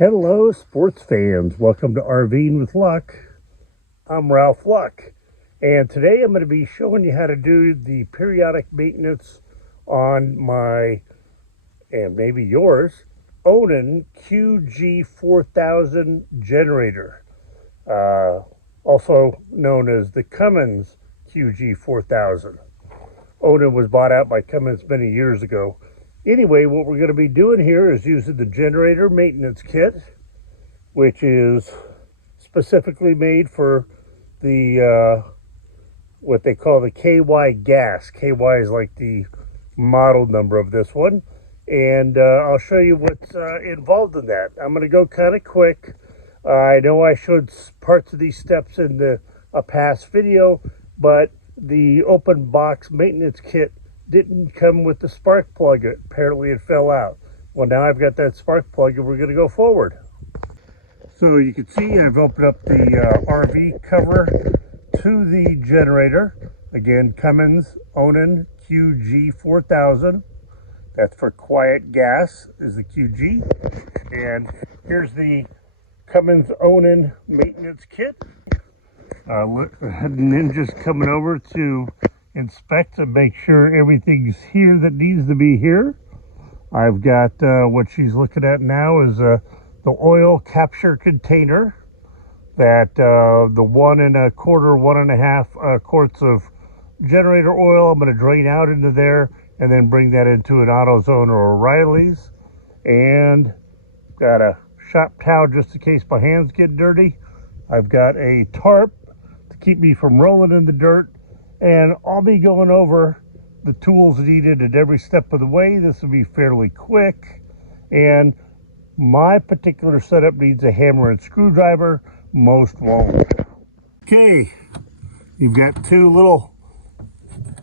Hello, sports fans. Welcome to RVing with Luck. I'm Ralph Luck, and today I'm going to be showing you how to do the periodic maintenance on my, and maybe yours, Onan QG 4000 generator, also known as the Cummins QG 4000. Onan was bought out by Cummins many years ago. Anyway, what we're going to be doing here is using the generator maintenance kit, which is specifically made for the what they call the KY gas. KY is like the model number of this one, and I'll show you what's involved in that. I'm going to go kind of quick. I know I showed parts of these steps in a past video, but the open box maintenance kit didn't come with the spark plug. Apparently it fell out. Well, now I've got that spark plug and we're going to go forward. So you can see I've opened up the RV cover to the generator. Again, Cummins Onan QG 4000. That's for quiet gas is the QG. And here's the Cummins Onan maintenance kit. Ninja's coming over to inspect and make sure everything's here that needs to be here. I've got what she's looking at now is the oil capture container that the 1 1.5 quarts of generator oil I'm going to drain out into there and then bring that into an AutoZone or O'Reilly's. And got a shop towel just in case my hands get dirty. I've got a tarp to keep me from rolling in the dirt. And I'll be going over the tools needed at every step of the way. This will be fairly quick. And my particular setup needs a hammer and screwdriver. Most won't. Okay, you've got two little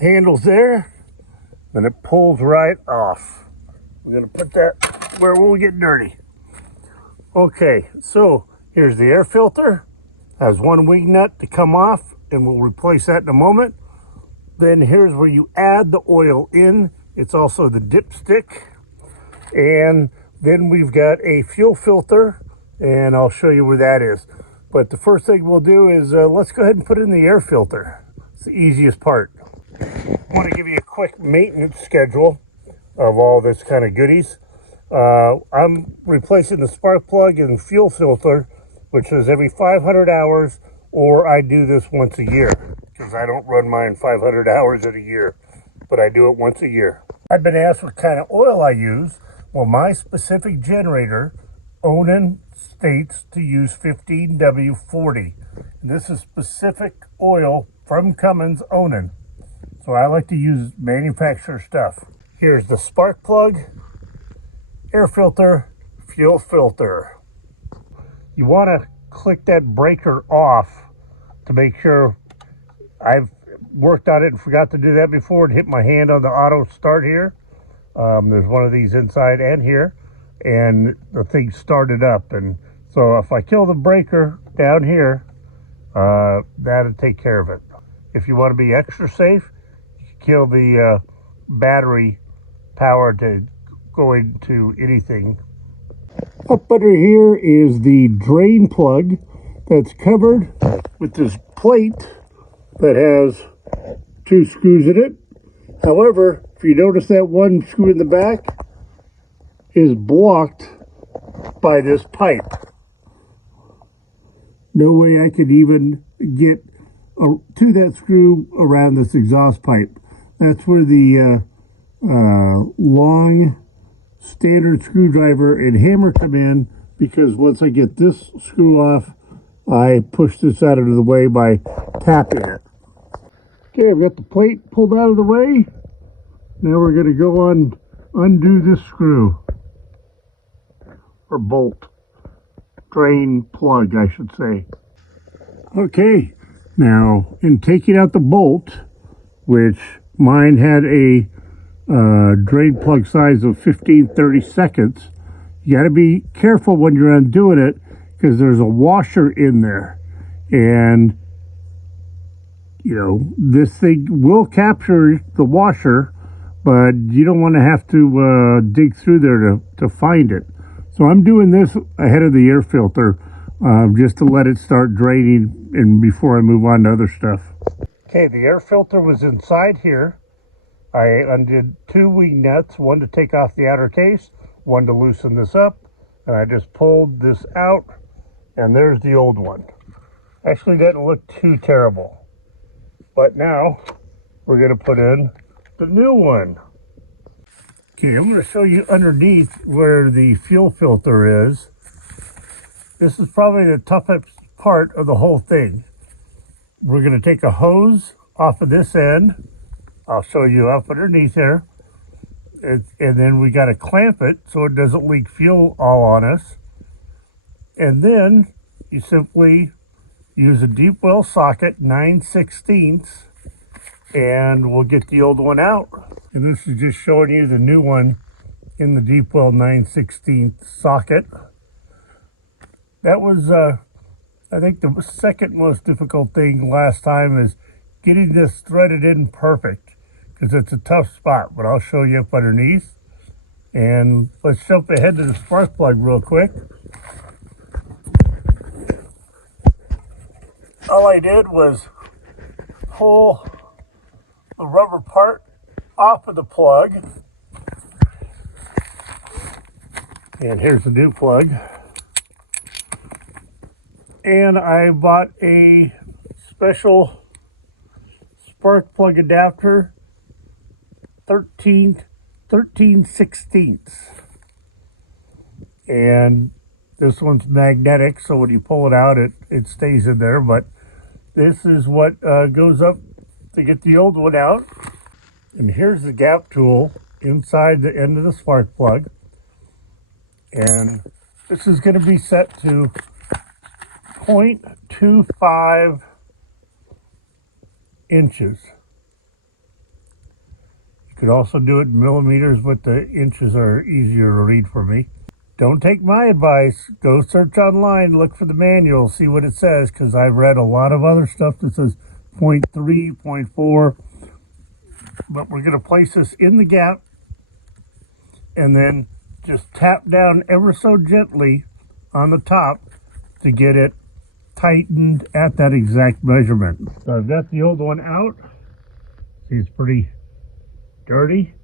handles there. And it pulls right off. We're going to put that where it won't get dirty. Okay, so here's the air filter. Has one wing nut to come off, and we'll replace that in a moment. Then here's where you add the oil in. It's also the dipstick. And then we've got a fuel filter, and I'll show you where that is. But the first thing we'll do is let's go ahead and put in the air filter. It's the easiest part. I want to give you a quick maintenance schedule of all this kind of goodies. I'm replacing the spark plug and fuel filter, which is every 500 hours, or I do this once a year, because I don't run mine 500 hours in a year, but I do it once a year. I've been asked what kind of oil I use. Well, my specific generator, Onan, states to use 15W40. And this is specific oil from Cummins Onan. So I like to use manufacturer stuff. Here's the spark plug, air filter, fuel filter. You want to click that breaker off to make sure. I've worked on it and forgot to do that before and hit my hand on the auto start here. There's one of these inside and here, and the thing started up. And so if I kill the breaker down here, that'll take care of it. If you want to be extra safe, you can kill the battery power to go into anything. Up under here is the drain plug that's covered with this plate that has 2 screws in it. However, if you notice that one screw in the back is blocked by this pipe. No way I could even get to that screw around this exhaust pipe. That's where the long standard screwdriver and hammer come in, because once I get this screw off, I push this out of the way by tapping it. Okay, I've got the plate pulled out of the way. Now we're going to go on, undo this screw, or bolt, drain plug, I should say. Okay, now in taking out the bolt, which mine had a drain plug size of 15-30 seconds, you got to be careful when you're undoing it, because there's a washer in there, and you know, this thing will capture the washer, but you don't want to have to dig through there to find it. So I'm doing this ahead of the air filter, just to let it start draining and before I move on to other stuff. Okay, the air filter was inside here. I undid 2 wing nuts, one to take off the outer case, one to loosen this up, and I just pulled this out, and there's the old one. Actually doesn't look too terrible. But now we're going to put in the new one. Okay, I'm going to show you underneath where the fuel filter is. This is probably the toughest part of the whole thing. We're going to take a hose off of this end. I'll show you up underneath there. And then we got to clamp it so it doesn't leak fuel all on us. And then you simply use a deep well socket, 9/16, and we'll get the old one out. And this is just showing you the new one in the deep well 9/16 socket. That was, I think, the second most difficult thing last time is getting this threaded in perfect, because it's a tough spot, but I'll show you up underneath. And let's jump ahead to the spark plug real quick. All I did was pull the rubber part off of the plug. And here's the new plug. And I bought a special spark plug adapter, 13/16. And this one's magnetic, so when you pull it out, it stays in there. But this is what goes up to get the old one out. And here's the gap tool inside the end of the spark plug. And this is going to be set to 0.25 inches. You could also do it in millimeters, but the inches are easier to read for me. Don't take my advice. Go search online, look for the manual, see what it says, because I've read a lot of other stuff that says 0.3, 0.4. But we're going to place this in the gap and then just tap down ever so gently on the top to get it tightened at that exact measurement. So I've got the old one out. See, it's pretty dirty.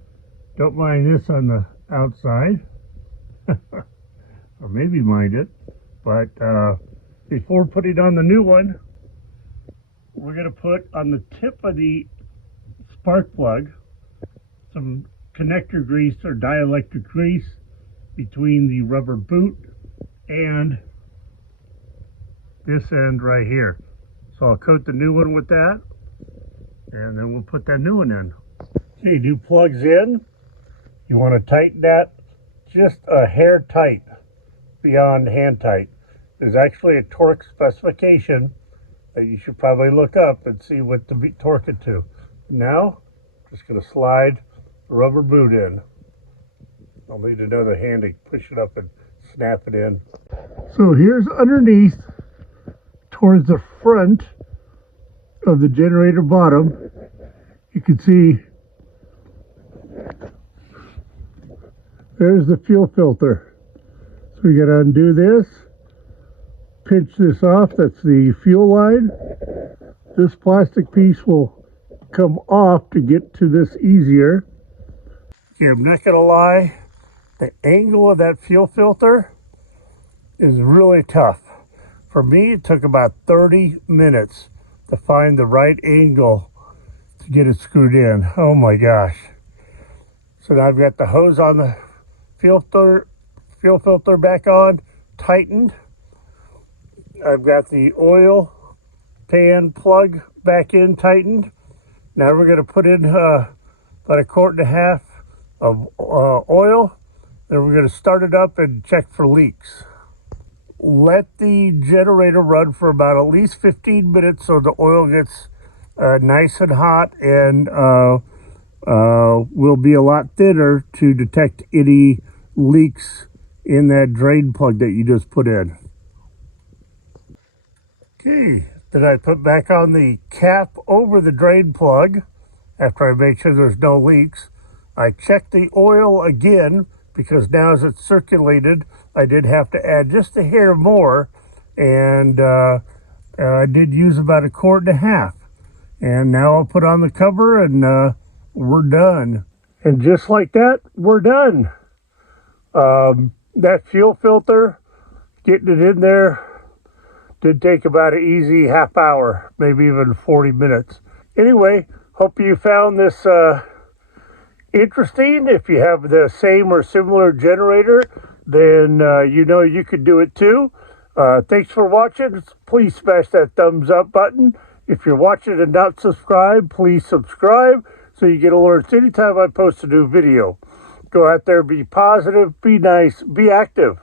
Don't mind this on the outside. Or maybe mind it. But before putting on the new one, we're going to put on the tip of the spark plug some connector grease or dielectric grease between the rubber boot and this end right here. So I'll coat the new one with that, and then we'll put that new one in. Okay, new plugs in. You want to tighten that just a hair tight, beyond hand tight. There's actually a torque specification that you should probably look up and see what to torque it to. Now, just going to slide the rubber boot in. I'll need another hand to push it up and snap it in. So here's underneath, towards the front of the generator bottom, you can see there's the fuel filter. So we got to undo this, pinch this off, that's the fuel line. This plastic piece will come off to get to this easier. Okay, I'm not going to lie, the angle of that fuel filter is really tough. For me, it took about 30 minutes to find the right angle to get it screwed in. Oh my gosh. So now I've got the hose on the fuel filter back on, tightened. I've got the oil pan plug back in, tightened. Now we're going to put in about 1.5 quarts of oil. Then we're going to start it up and check for leaks. Let the generator run for about at least 15 minutes so the oil gets nice and hot, and will be a lot thinner to detect any leaks in that drain plug that you just put in. Okay, then I put back on the cap over the drain plug after I made sure there's no leaks. I checked the oil again because now as it's circulated, I did have to add just a hair more, and I did use about 1.5 quarts. And now I'll put on the cover, and we're done. And just like that, we're done. That fuel filter, getting it in there, did take about an easy half hour, maybe even 40 minutes. Anyway, hope you found this interesting. If you have the same or similar generator, then you know you could do it too. Thanks for watching. Please smash that thumbs up button. If you're watching and not subscribed, please subscribe so you get alerts anytime I post a new video. Go out there, be positive, be nice, be active.